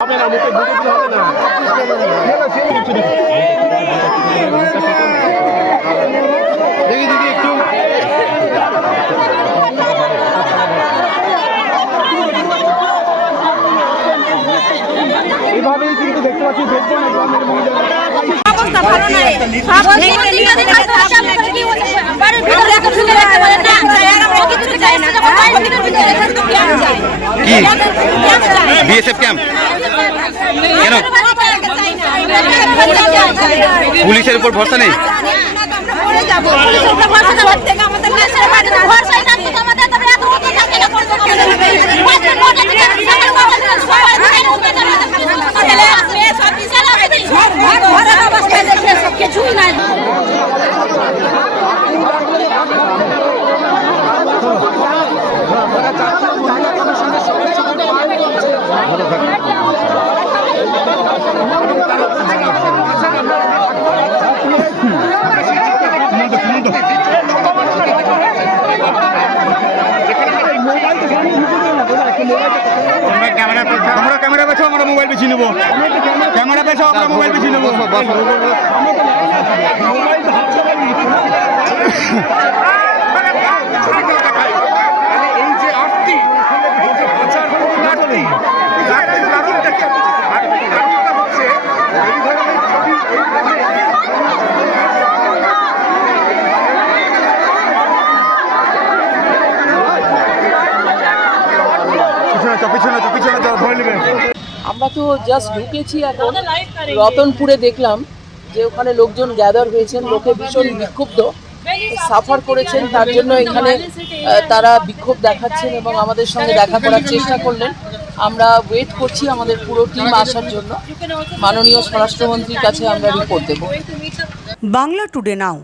হবে না। মুখে ঢুকে দিলে হবে না দেখি দিদি একটু। এইভাবেই কিন্তু দেখতে পাচ্ছি দেখছেন না। গ্রামের মহিলারা বিএসএফ ক্যাম্প। কেন? পুলিশের উপর ভরসা নেই যাব পুলিশের সব ক্যামেরা পেছো আমরা ক্যামেরা পেছো আমরা মোবাইল বেছে নেব। ক্যামেরা পেছো আমরা মোবাইল বেছে নেব। তো পিছনে তো পিছনে তো ধরে আমরা তো জাস্ট ঢুকেছি এখন রতনপুরে দেখলাম যে ওখানে লোকজন গ্যাদার হয়েছেন লোকে ভীষণ বিক্ষুব্ধ সাফার করেছেন তার জন্য এখানে তারা বিক্ষোভ দেখাচ্ছেন এবং আমাদের সঙ্গে দেখা করার চেষ্টা করলেন। আমরা ওয়েট করছি আমাদের পুরো টিম আসার জন্য। মাননীয় স্বরাষ্ট্রমন্ত্রীর কাছে আমরা রিপোর্ট দেবো। বাংলা টুডে নাও